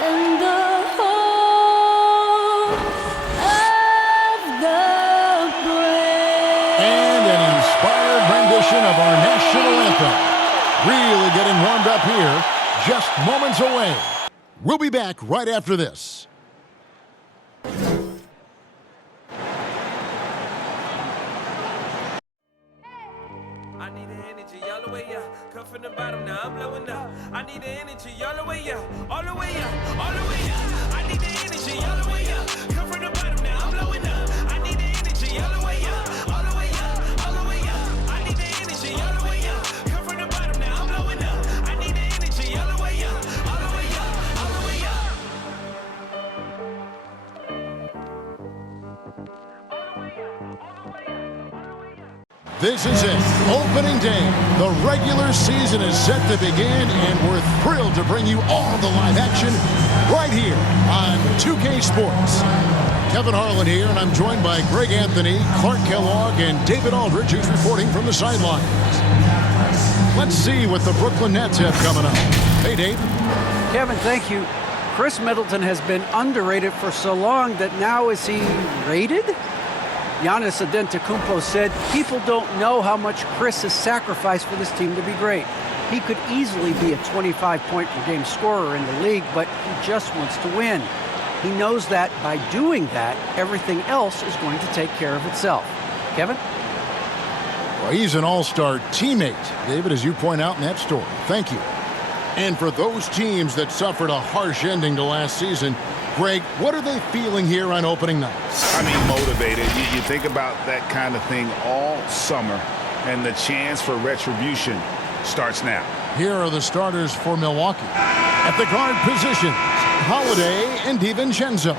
and the whole of the brave. And an inspired rendition of our national anthem. Really getting warmed up here, just moments away. We'll be back right after this. I need the energy all the way up. Come from the bottom, now I'm blowing up. I need the energy all the way up. All the way up, all the way up. I need the energy all the way up. Come from the bottom, now I'm blowing up. I need the energy all the way up. All the way up, all the way up. I need the energy all the way up. Come from the bottom, now I'm blowing up. I need the energy all the way up. All the way up, all the way up. This is it, opening day. The regular season is set to begin, and we're thrilled to bring you all the live action right here on 2K Sports. Kevin Harlan here, and I'm joined by Greg Anthony, Clark Kellogg, and David Aldridge, who's reporting from the sidelines. Let's see what the Brooklyn Nets have coming up. Hey, Dave. Kevin, thank you. Chris Middleton has been underrated for so long that now is he rated? Giannis Antetokounmpo said, people don't know how much Chris has sacrificed for this team to be great. He could easily be a 25-point-per-game scorer in the league, but he just wants to win. He knows that by doing that, everything else is going to take care of itself. Kevin? Well, he's an all-star teammate, David, as you point out in that story. Thank you. And for those teams that suffered a harsh ending to last season, Greg, what are they feeling here on opening night? I mean, motivated. You think about that kind of thing all summer, and the chance for retribution starts now. Here are the starters for Milwaukee. At the guard positions, Holiday and DiVincenzo.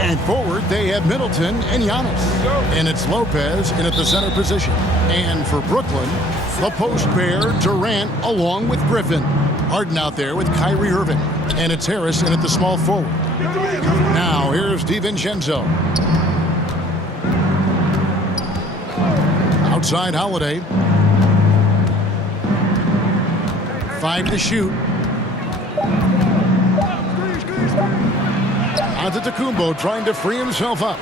And forward, they have Middleton and Giannis. And it's Lopez in at the center position. And for Brooklyn, the post pair, Durant along with Griffin. Harden out there with Kyrie Irving. And it's Harris in at the small forward. Now, here's DiVincenzo. Outside Holiday. 5 to shoot. Antetokounmpo trying to free himself up.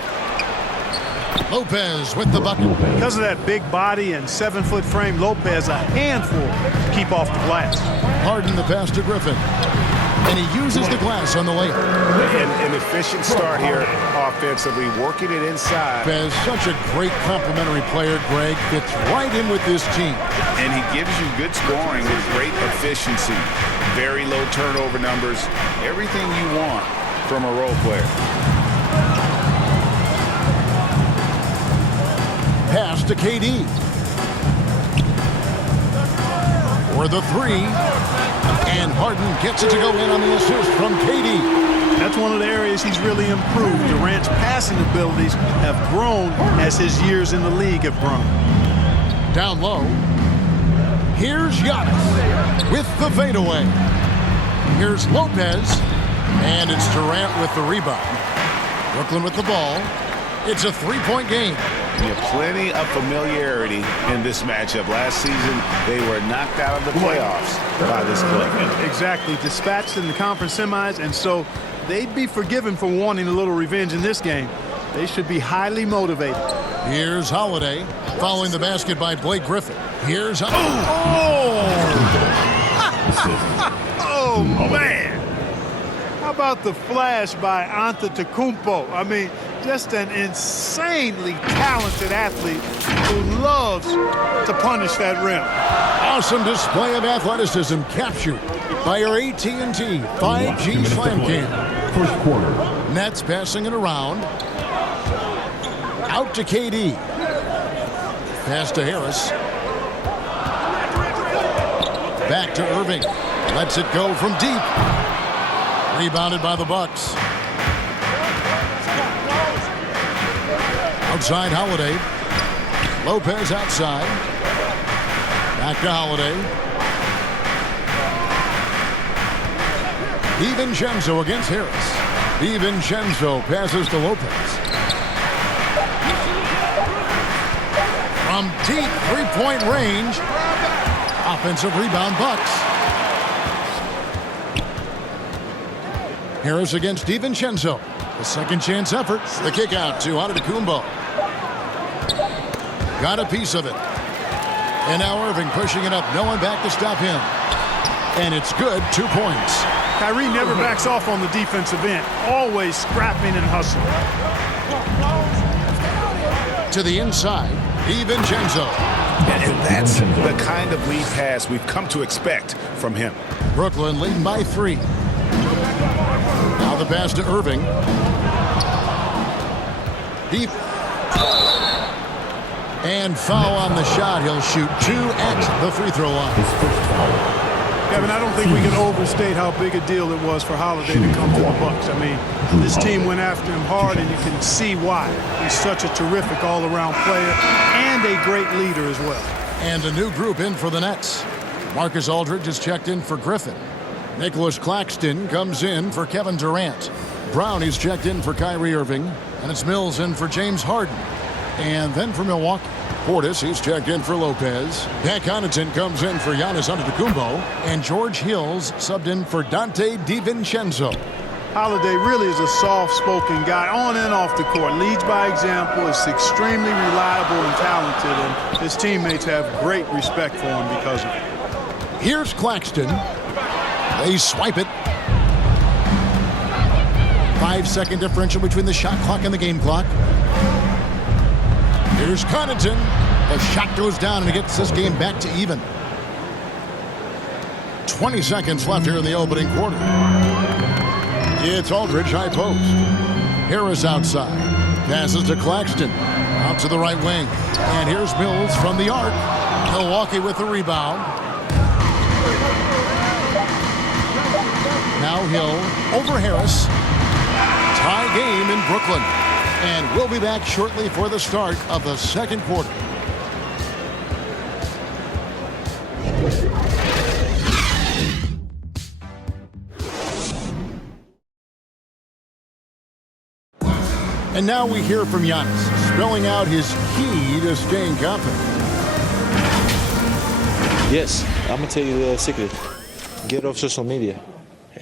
Lopez with the bucket. Because of that big body and 7-foot frame, Lopez a handful to keep off the glass. Harden the pass to Griffin. And he uses the glass on the layup. An efficient start here offensively, working it inside. Lopez, such a great complimentary player, Greg. Fits right in with this team. And he gives you good scoring with great efficiency. Very low turnover numbers. Everything you want from a role player. Pass to KD. For the three. And Harden gets it to go in on the assist from KD. That's one of the areas he's really improved. Durant's passing abilities have grown as his years in the league have grown. Down low. Here's Giannis with the fadeaway. Here's Lopez. And it's Durant with the rebound. Brooklyn with the ball. It's a three-point game. You have plenty of familiarity in this matchup. Last season, they were knocked out of the playoffs by this club. Exactly. Dispatched in the conference semis, and so they'd be forgiven for wanting a little revenge in this game. They should be highly motivated. Here's Holiday following the basket by Blake Griffin. Here's Oh, man. How about the flash by Antetokounmpo? I mean, just an insanely talented athlete who loves to punish that rim. awesome display of athleticism captured by our AT&T 5G Slam Cam. First quarter. Nets passing it around. Out to KD. Pass to Harris. Back to Irving. Lets it go from deep. Rebounded by the Bucks. Outside Holiday. Lopez outside. Back to Holiday. DiVincenzo against Harris. DiVincenzo passes to Lopez. From deep three-point range. Offensive rebound, Bucks. Harris against DiVincenzo. The second chance effort. The kick out to Antetokounmpo. Got a piece of it. And now Irving pushing it up. No one back to stop him. And it's good. 2 points. Kyrie never backs off on the defensive end. Always scrapping and hustling. To the inside, DiVincenzo. And that's the kind of lead pass we've come to expect from him. Brooklyn leading by 3. Now the pass to Irving. Deep. And foul on the shot. He'll shoot 2 at the free throw line. Kevin, I don't think we can overstate how big a deal it was for Holiday to come to the Bucks. I mean, this team went after him hard, and you can see why. He's such a terrific all-around player and a great leader as well. And a new group in for the Nets. Marcus Aldridge is checked in for Griffin. Nicholas Claxton comes in for Kevin Durant. Brownie's checked in for Kyrie Irving. And it's Mills in for James Harden. And then for Milwaukee, Portis, he's checked in for Lopez. Pat Connaughton comes in for Giannis Antetokounmpo. And George Hills subbed in for Dante DiVincenzo. Holiday really is a soft-spoken guy on and off the court. Leads by example, is extremely reliable and talented, and his teammates have great respect for him because of it. Here's Claxton. They swipe it. 5-second differential between the shot clock and the game clock. Here's Connaughton. The shot goes down and it gets this game back to even. 20 seconds left here in the opening quarter. It's Aldridge, high post. Harris outside. Passes to Claxton. Out to the right wing. And here's Mills from the arc. Milwaukee with the rebound. Now Hill over Harris. Tie game in Brooklyn. And we'll be back shortly for the start of the second quarter. And now we hear from Giannis, spelling out his key to staying confident. Yes, I'm going to tell you the secret. Get off social media.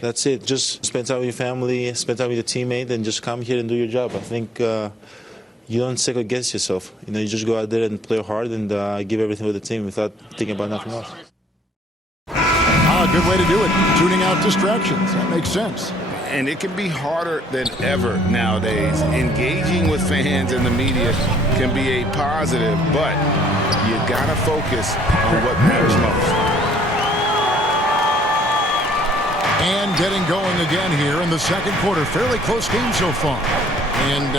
That's it. Just spend time with your family, spend time with your teammate, and just come here and do your job. I think you don't second guess yourself. You just go out there and play hard and give everything with the team without thinking about nothing else. Good way to do it. Tuning out distractions. That makes sense. And it can be harder than ever nowadays. Engaging with fans and the media can be a positive, but you gotta focus on what matters most. And getting going again here in the second quarter. Fairly close game so far. And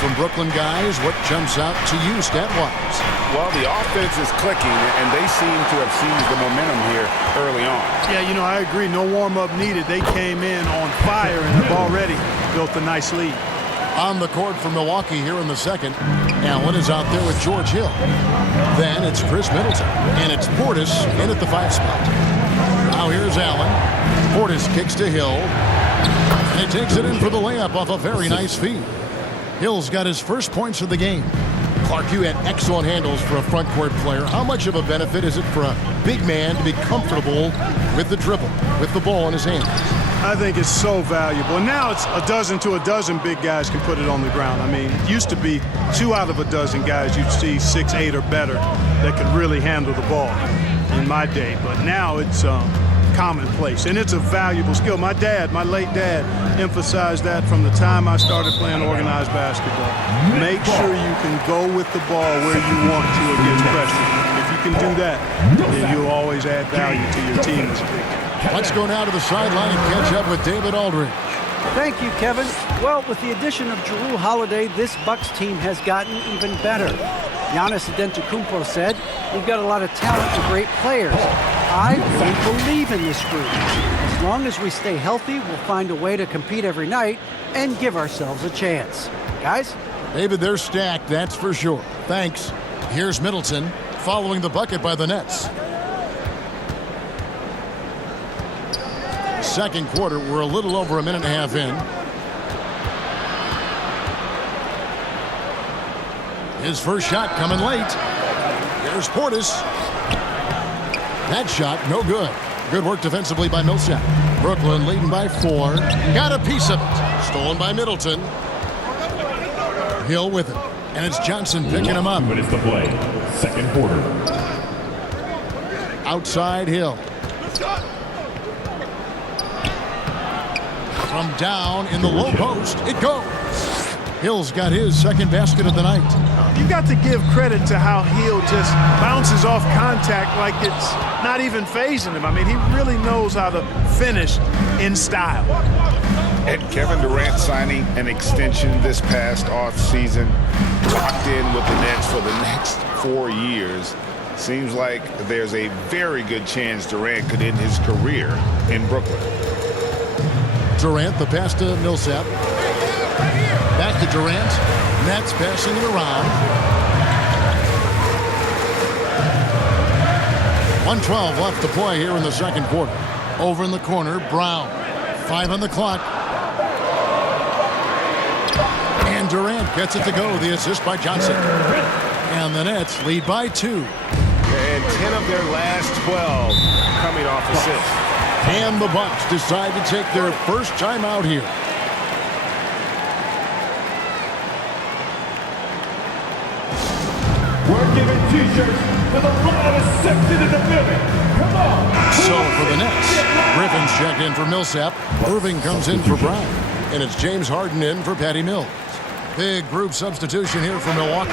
from Brooklyn guys, what jumps out to you stat-wise? Well, the offense is clicking, and they seem to have seized the momentum here early on. Yeah, I agree. No warm-up needed. They came in on fire and have already built a nice lead. On the court for Milwaukee here in the second. Allen is out there with George Hill. Then it's Chris Middleton. And it's Portis in at the 5 spot. Now here's Allen. Portis kicks to Hill. And he takes it in for the layup off a very nice feed. Hill's got his first points of the game. Clark, you had excellent handles for a front court player. How much of a benefit is it for a big man to be comfortable with the dribble, with the ball in his hands? I think it's so valuable. And now it's a dozen to a dozen big guys can put it on the ground. I mean, it used to be 2 out of a dozen guys you'd see 6, 8 or better that could really handle the ball in my day. But now it's commonplace, and it's a valuable skill. My late dad, emphasized that from the time I started playing organized basketball. Make sure you can go with the ball where you want to against pressure. If you can do that, then you'll always add value to your team as a big guy. Let's go now to the sideline and catch up with David Aldridge. Thank you, Kevin. Well, with the addition of Jrue Holiday, this Bucks team has gotten even better. Giannis Antetokounmpo said, "We've got a lot of talent and great players. I really believe in this group. As long as we stay healthy, we'll find a way to compete every night and give ourselves a chance." Guys? David, they're stacked, that's for sure. Thanks. Here's Middleton following the bucket by the Nets. Second quarter, we're a little over a minute and a half in. His first shot coming late. There's Portis. That shot, no good. Good work defensively by Millsap. Brooklyn leading by 4. Got a piece of it. Stolen by Middleton. Hill with it. And it's Johnson picking him up. 2 minutes to play. Second quarter. Outside Hill. From down in the low post, it goes. Hill's got his second basket of the night. You got to give credit to how Hill just bounces off contact like it's not even phasing him. I mean, he really knows how to finish in style. And Kevin Durant signing an extension this past offseason, locked in with the Nets for the next 4 years. Seems like there's a very good chance Durant could end his career in Brooklyn. Durant, the pass to Millsap. Back to Durant. Nets passing it around. 1:12 left to play here in the second quarter. Over in the corner, Brown. 5 on the clock. And Durant gets it to go. The assist by Johnson. And the Nets lead by 2. And 10 of their last 12 coming off assists. And the Bucks decide to take their first time out here. We're giving t-shirts to the loudest section in the building. Come on. So for the Nets, Griffin's checked in for Millsap. Irving comes in for Brown. And it's James Harden in for Patty Mills. Big group substitution here for Milwaukee.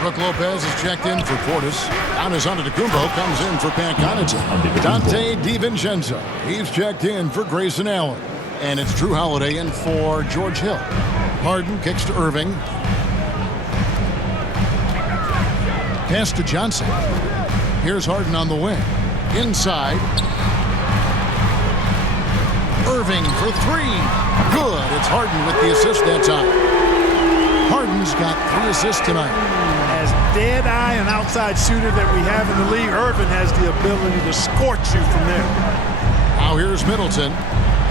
Brook Lopez is checked in for Portis. Giannis Antetokounmpo comes in for Pat Connaughton. Dante DiVincenzo, he's checked in for Grayson Allen. And it's Drew Holiday in for George Hill. Harden kicks to Irving. Pass to Johnson. Here's Harden on the wing. Inside. Irving for 3. Good. It's Harden with the assist that time. Harden's got 3 assists tonight. As dead-eye and outside shooter that we have in the league, Irving has the ability to scorch you from there. Now here's Middleton.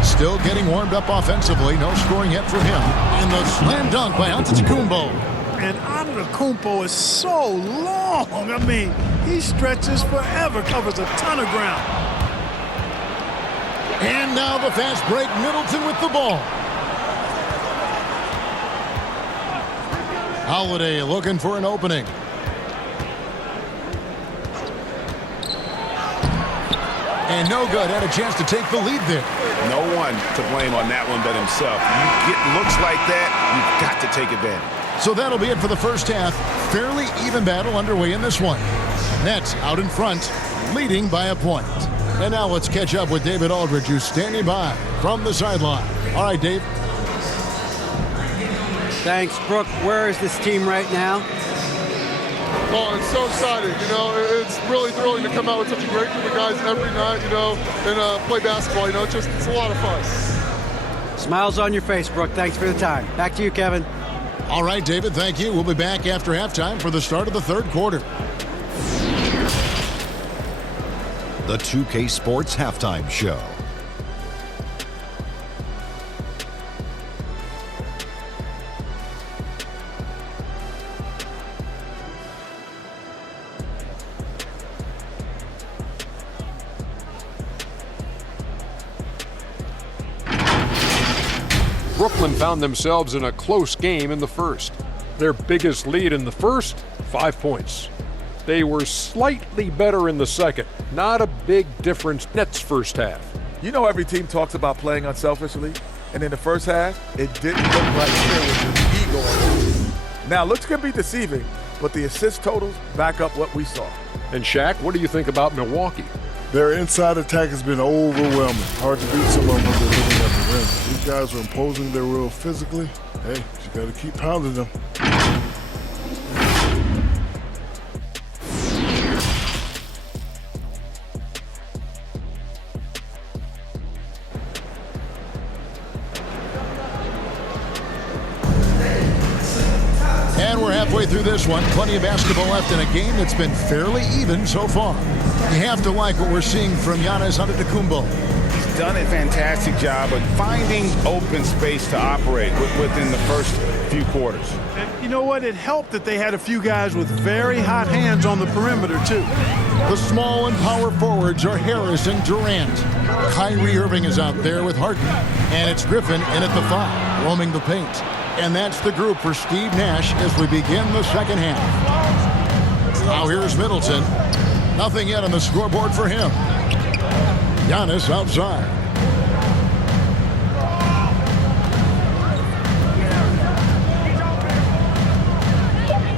Still getting warmed up offensively. No scoring yet from him. And the slam dunk by Antetokounmpo. And Antetokounmpo is so long. I mean, he stretches forever, covers a ton of ground. And now the fast break. Middleton with the ball. Holiday looking for an opening. And no good. Had a chance to take the lead there. No one to blame on that one but himself. You get looks like that, you've got to take advantage. So that'll be it for the first half. Fairly even battle underway in this one. Nets out in front, leading by a point. And now let's catch up with David Aldridge, who's standing by from the sideline. All right, Dave. Thanks, Brooke. Where is this team right now? Oh, it's so exciting. You know, it's really thrilling to come out with such a great group of guys every night, you know, and play basketball. You know, it's a lot of fun. Smiles on your face, Brooke. Thanks for the time. Back to you, Kevin. All right, David, thank you. We'll be back after halftime for the start of the third quarter. The 2K Sports Halftime Show. Brooklyn found themselves in a close game in the first. Their biggest lead in the first, 5 points. They were slightly better in the second. Not a big difference. Nets first half. You know, every team talks about playing unselfishly, and in the first half, it didn't look like there was an ego on it. Now, looks can be deceiving, but the assist totals back up what we saw. And Shaq, what do you think about Milwaukee? Their inside attack has been overwhelming. Hard to beat some of them when they're living at the rim. These guys are imposing their will physically. Hey, you got to keep pounding them. And we're halfway through this one. Plenty of basketball left in a game that's been fairly even so far. You have to like what we're seeing from Giannis Antetokounmpo. He's done a fantastic job of finding open space to operate within the first few quarters. And you know what? It helped that they had a few guys with very hot hands on the perimeter, too. The small and power forwards are Harris and Durant. Kyrie Irving is out there with Harden. And it's Griffin in at the 5, roaming the paint. And that's the group for Steve Nash as we begin the second half. Now here's Middleton. Nothing yet on the scoreboard for him. Giannis outside.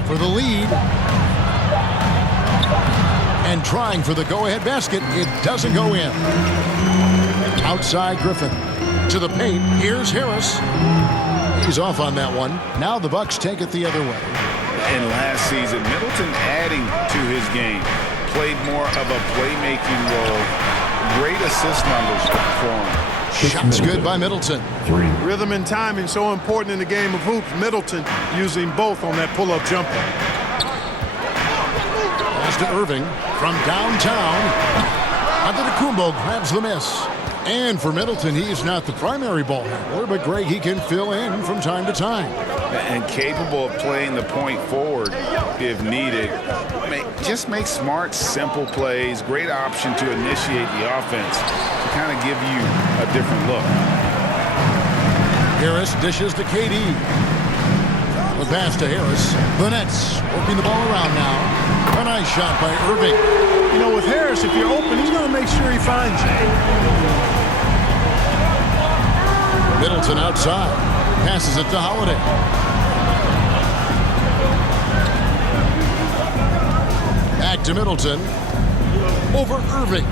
For the lead. And trying for the go-ahead basket. It doesn't go in. Outside Griffin. To the paint. Here's Harris. He's off on that one. Now the Bucks take it the other way. And last season, Middleton adding to his game. Played more of a playmaking role. Great assist numbers for him. Shots good by Middleton. Rhythm and timing so important in the game of hoops. Middleton using both on that pull-up jumper. Pass to Irving from downtown. Antetokounmpo grabs the miss. And for Middleton, he's not the primary ball handler, but Greg, he can fill in from time to time. And capable of playing the point forward if needed. Just make smart, simple plays. Great option to initiate the offense to kind of give you a different look. Harris dishes to KD. The pass to Harris. The Nets working the ball around now. A nice shot by Irving. You know, with Harris, if you're open, he's going to make sure he finds you. Middleton outside. Passes it to Holiday. Back to Middleton. Over Irving.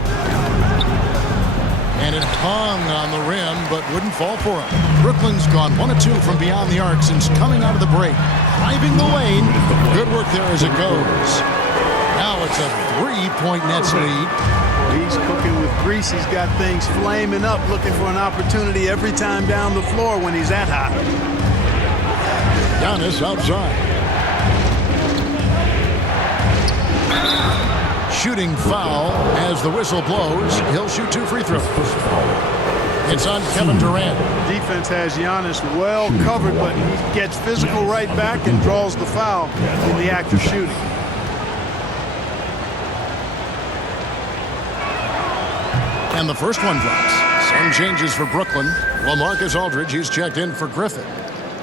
And it hung on the rim, but wouldn't fall for him. Brooklyn's gone 1 of 2 from beyond the arc since coming out of the break. Driving the lane. Good work there as it goes. Now it's a 3-point Nets lead. He's cooking with grease. He's got things flaming up, looking for an opportunity every time down the floor when he's that hot. Giannis outside. Shooting foul as the whistle blows. He'll shoot 2 free throws. It's on Kevin Durant. Defense has Giannis well covered, but he gets physical right back and draws the foul in the act of shooting. And the first one drops. Some changes for Brooklyn. LaMarcus Aldridge, he's checked in for Griffin.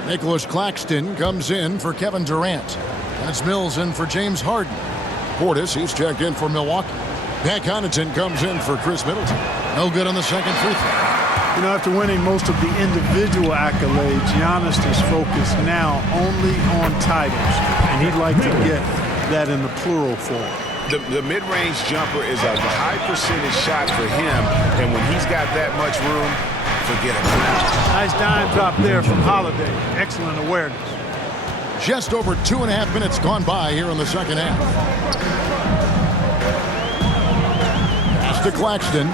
Nicholas Claxton comes in for Kevin Durant. That's Mills in for James Harden. Portis, he's checked in for Milwaukee. Pat Connaughton comes in for Chris Middleton. No good on the second free throw. You know, after winning most of the individual accolades, Giannis is focused now only on titles. And he'd like to get that in the plural form. The mid-range jumper is a high percentage shot for him, and when he's got that much room, forget it. Nice dime drop there from Holiday. Excellent awareness. Just over 2.5 minutes gone by here in the second half. Pass to Claxton.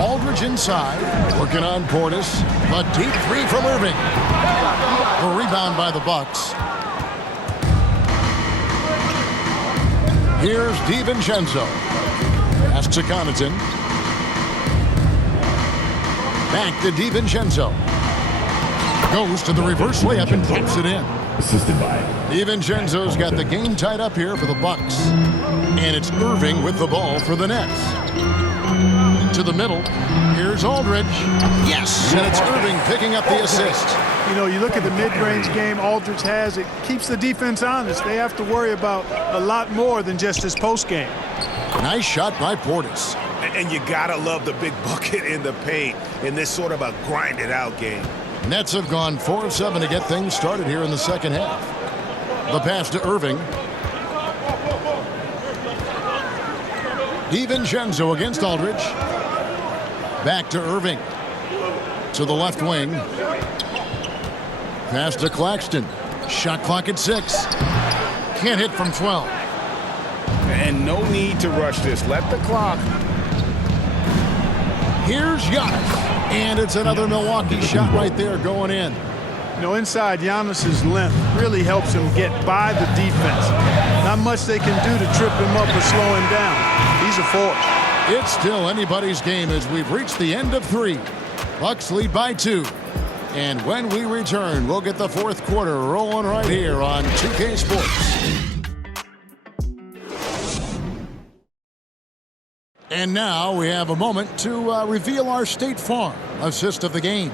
Aldridge inside, working on Portis. A deep 3 from Irving. A rebound by the Bucks. Here's DiVincenzo. Pass to Connaughton. Back to DiVincenzo. Goes to the reverse layup and drops it in. Assisted by DiVincenzo's got the game tied up here for the Bucks. And it's Irving with the ball for the Nets. To the middle. Here's Aldridge. Yes! And it's Irving picking up the assist. You know, you look at the mid-range game Aldridge has, it keeps the defense honest. They have to worry about a lot more than just his post game. Nice shot by Portis. And you gotta love the big bucket in the paint in this sort of a grinded-out game. Nets have gone 4 of 7 to get things started here in the second half. The pass to Irving. DiVincenzo against Aldridge. Back to Irving. To the left wing. Pass to Claxton. Shot clock at 6. Can't hit from 12. And no need to rush this. Let the clock. Here's Giannis. And it's another Milwaukee shot right there going in. You know, inside Giannis's length really helps him get by the defense. Not much they can do to trip him up or slow him down. He's a force. It's still anybody's game as we've reached the end of 3. Bucks lead by 2. And when we return, we'll get the fourth quarter rolling right here on 2K Sports. And now we have a moment to reveal our State Farm assist of the game.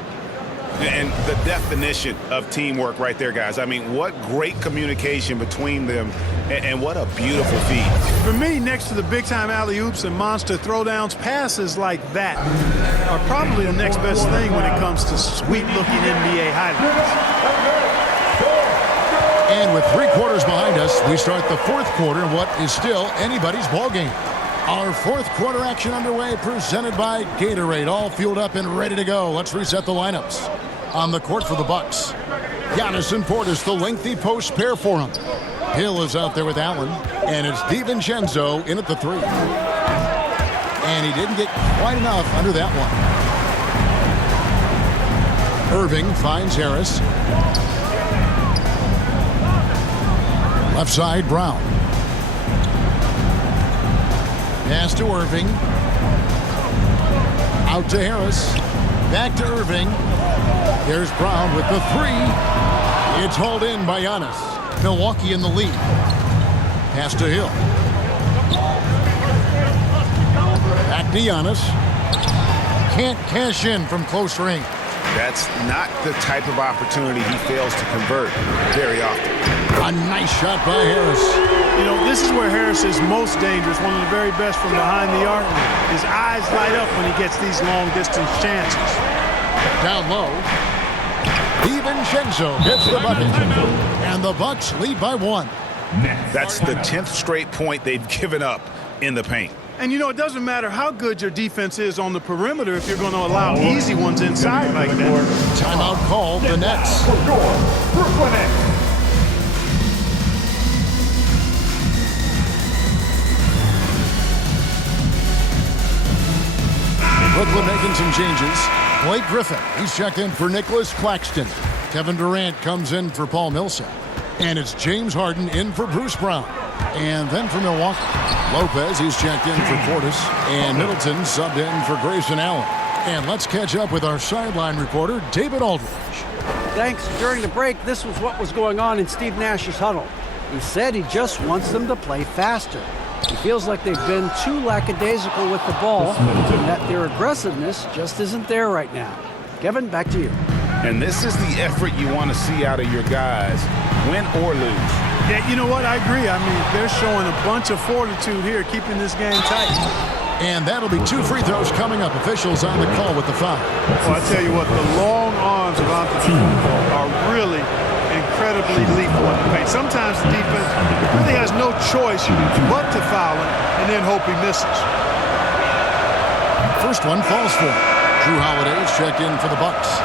And the definition of teamwork right there, guys. I mean, what great communication between them, and what a beautiful feed. For me, next to the big-time alley-oops and monster throwdowns, passes like that are probably the next best thing when it comes to sweet-looking NBA highlights. And with 3 quarters behind us, we start the 4th quarter in what is still anybody's ball game. Our 4th quarter action underway, presented by Gatorade, all fueled up and ready to go. Let's reset the lineups. On the court for the Bucks, Giannis and Portis, the lengthy post pair for him. Hill is out there with Allen, and it's DiVincenzo in at the 3. And he didn't get quite enough under that one. Irving finds Harris. Left side, Brown. Pass to Irving. Out to Harris. Back to Irving. There's Brown with the 3. It's hauled in by Giannis. Milwaukee in the lead. Pass to Hill. Back to Giannis. Can't cash in from close range. That's not the type of opportunity he fails to convert very often. A nice shot by Harris. You know, this is where Harris is most dangerous, one of the very best from behind the arc. His eyes light up when he gets these long-distance chances. Down low. DiVincenzo gets the bucket. And the Bucks lead by 1. That's the 10th straight point they've given up in the paint. And, you know, it doesn't matter how good your defense is on the perimeter if you're going to allow easy ones inside like that. Timeout called, the Nets. Brooklyn Nets. Brooklyn making some changes. Blake Griffin, he's checked in for Nicholas Claxton. Kevin Durant comes in for Paul Millsap. And it's James Harden in for Bruce Brown. And then for Milwaukee, Lopez, he's checked in for Portis. And Middleton subbed in for Grayson Allen. And let's catch up with our sideline reporter, David Aldridge. Thanks. During the break, this was what was going on in Steve Nash's huddle. He said he just wants them to play faster. He feels like they've been too lackadaisical with the ball and that their aggressiveness just isn't there right now. Kevin, back to you. And this is the effort you want to see out of your guys, win or lose. Yeah, you know what? I agree. I mean, they're showing a bunch of fortitude here, keeping this game tight. And that'll be 2 free throws coming up. Officials on the call with the foul. Well, I tell you what, the long arms of Antetokounmpo are really incredibly lethal in the paint. Sometimes the defense really has no choice but to foul him and then hope he misses. First one falls for him. Drew Holiday is checked in for the Bucks.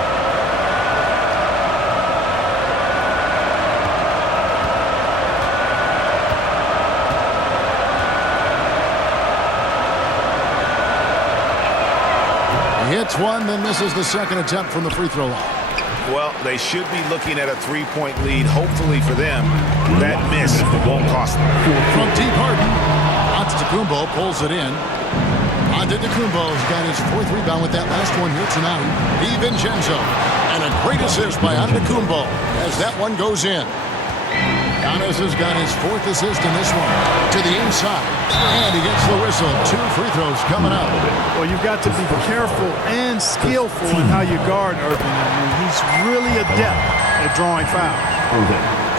He hits one, then misses the second attempt from the free throw line. Well, they should be looking at a 3-point lead. Hopefully for them, that miss won't cost them. From deep Harden, Antetokounmpo pulls it in. Antetokounmpo's got his 4th rebound with that last one here tonight. DiVincenzo, and a great assist by Antetokounmpo as that one goes in. Giannis has got his 4th assist in this one. To the inside, and he gets the whistle. 2 free throws coming up. Well, you've got to be careful and skillful in how you guard Irving. I mean, he's really adept at drawing fouls.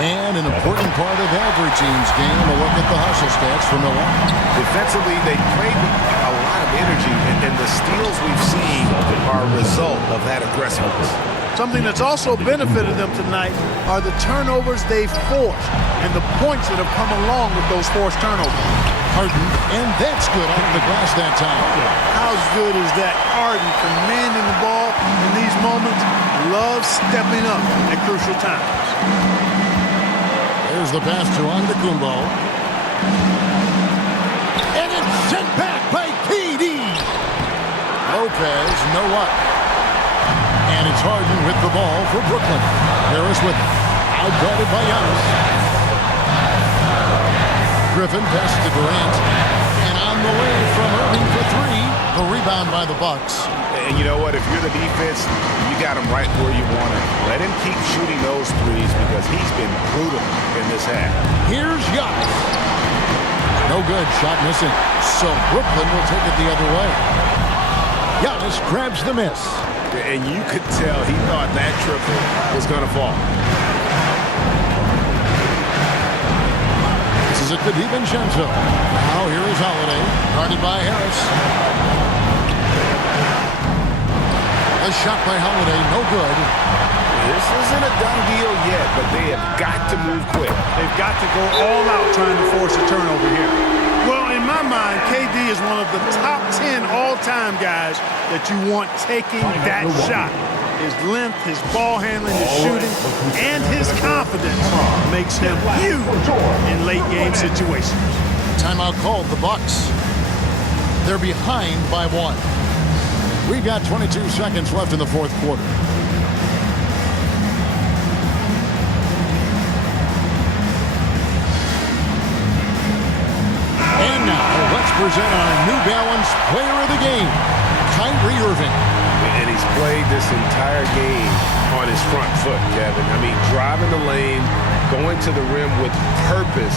And an important part of every team's game, a look at the hustle stats for Milwaukee. Defensively, they played with a lot of energy, and the steals we've seen are a result of that aggressiveness. Something that's also benefited them tonight are the turnovers they've forced and the points that have come along with those forced turnovers. Harden, and that's good off the glass that time. How good is that? Harden commanding the ball in these moments, loves stepping up at crucial times. There's the pass to Antetokounmpo. And it's sent back by KD. Lopez, no luck. And it's Harden with the ball for Brooklyn. Harris with it. Outguarded by Giannis. Griffin passes to Durant. And on the way from Irving for 3. The rebound by the Bucks. And you know what? If you're the defense, you got him right where you want him. Let him keep shooting those threes because he's been brutal in this half. Here's Giannis. No good. Shot missing. So Brooklyn will take it the other way. Giannis grabs the miss. And you could tell he thought that triple was going to fall. This is it to DiVincenzo. Now here is Holiday, guarded by Harris. A shot by Holiday, no good. This isn't a done deal yet, but they have got to move quick. They've got to go all out trying to force a turnover here. Well, in my mind, KD is one of the top 10 all-time guys that you want taking that shot. His length, his ball handling, his shooting, and his confidence makes him huge in late-game situations. Timeout called, the Bucks. They're behind by 1. We've got 22 seconds left in the fourth quarter. And now, let's present our New Balance Player of the Game, Kyrie Irving. And he's played this entire game on his front foot, Kevin. I mean, driving the lane, going to the rim with purpose,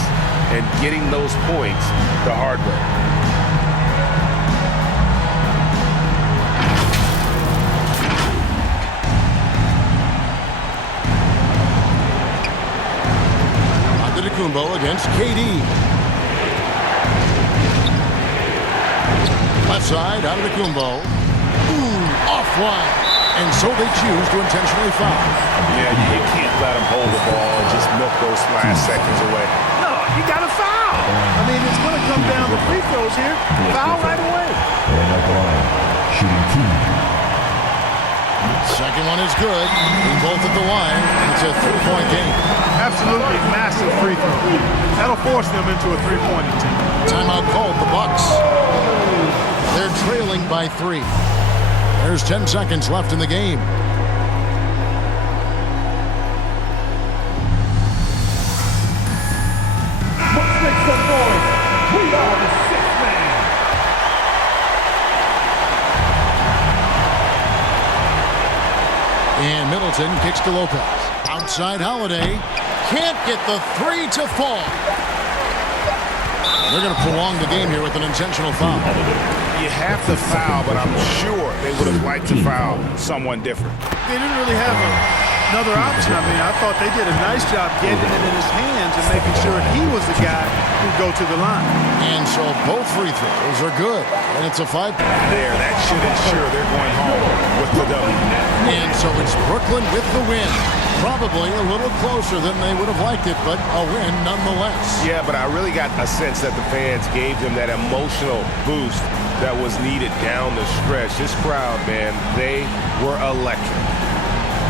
and getting those points the hard way. Antetokounmpo against KD. Left side, Antetokounmpo. Ooh, offline. And so they choose to intentionally foul. Yeah, you can't let them hold the ball and just milk those last seconds away. No, you got to foul. I mean, it's going to come down to free throws here. Foul right away. And at the line, shooting 2. Second one is good. Being both at the line. It's a three-point game. Absolutely massive free throw. That'll force them into a three-point attempt. Timeout called, the Bucks. They're trailing by 3. There's 10 seconds left in the game. Let's make some noise. We are the 6th man. And Middleton kicks to Lopez. Outside Holiday. Can't get the 3 to fall. They're going to prolong the game here with an intentional foul. You have to foul, but I'm sure they would have liked to foul someone different. They didn't really have another option. I mean, I thought they did a nice job getting it in his hands and making sure he was the guy who'd go to the line. And so both free throws are good. And it's a 5. There, that should ensure they're going home with the W. And so it's Brooklyn with the win. Probably a little closer than they would have liked it, but a win nonetheless. Yeah, but I really got a sense that the fans gave them that emotional boost that was needed down the stretch. This crowd, man, they were electric.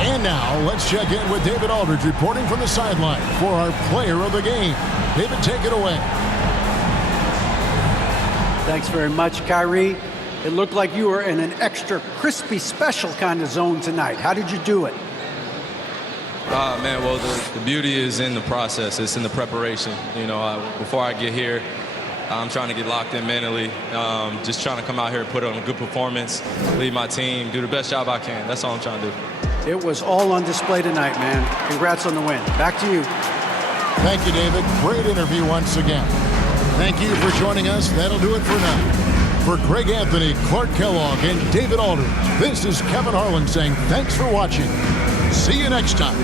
And now let's check in with David Aldridge reporting from the sideline for our player of the game. David, take it away. Thanks very much, Kyrie. It looked like you were in an extra crispy special kind of zone tonight. How did you do it? Man, well, the beauty is in the process. It's in the preparation. You know, before I get here, I'm trying to get locked in mentally. Just trying to come out here and put on a good performance, lead my team, do the best job I can. That's all I'm trying to do. It was all on display tonight, man. Congrats on the win. Back to you. Thank you, David. Great interview once again. Thank you for joining us. That'll do it for now. For Greg Anthony, Clark Kellogg, and David Aldridge, this is Kevin Harlan saying thanks for watching. See you next time.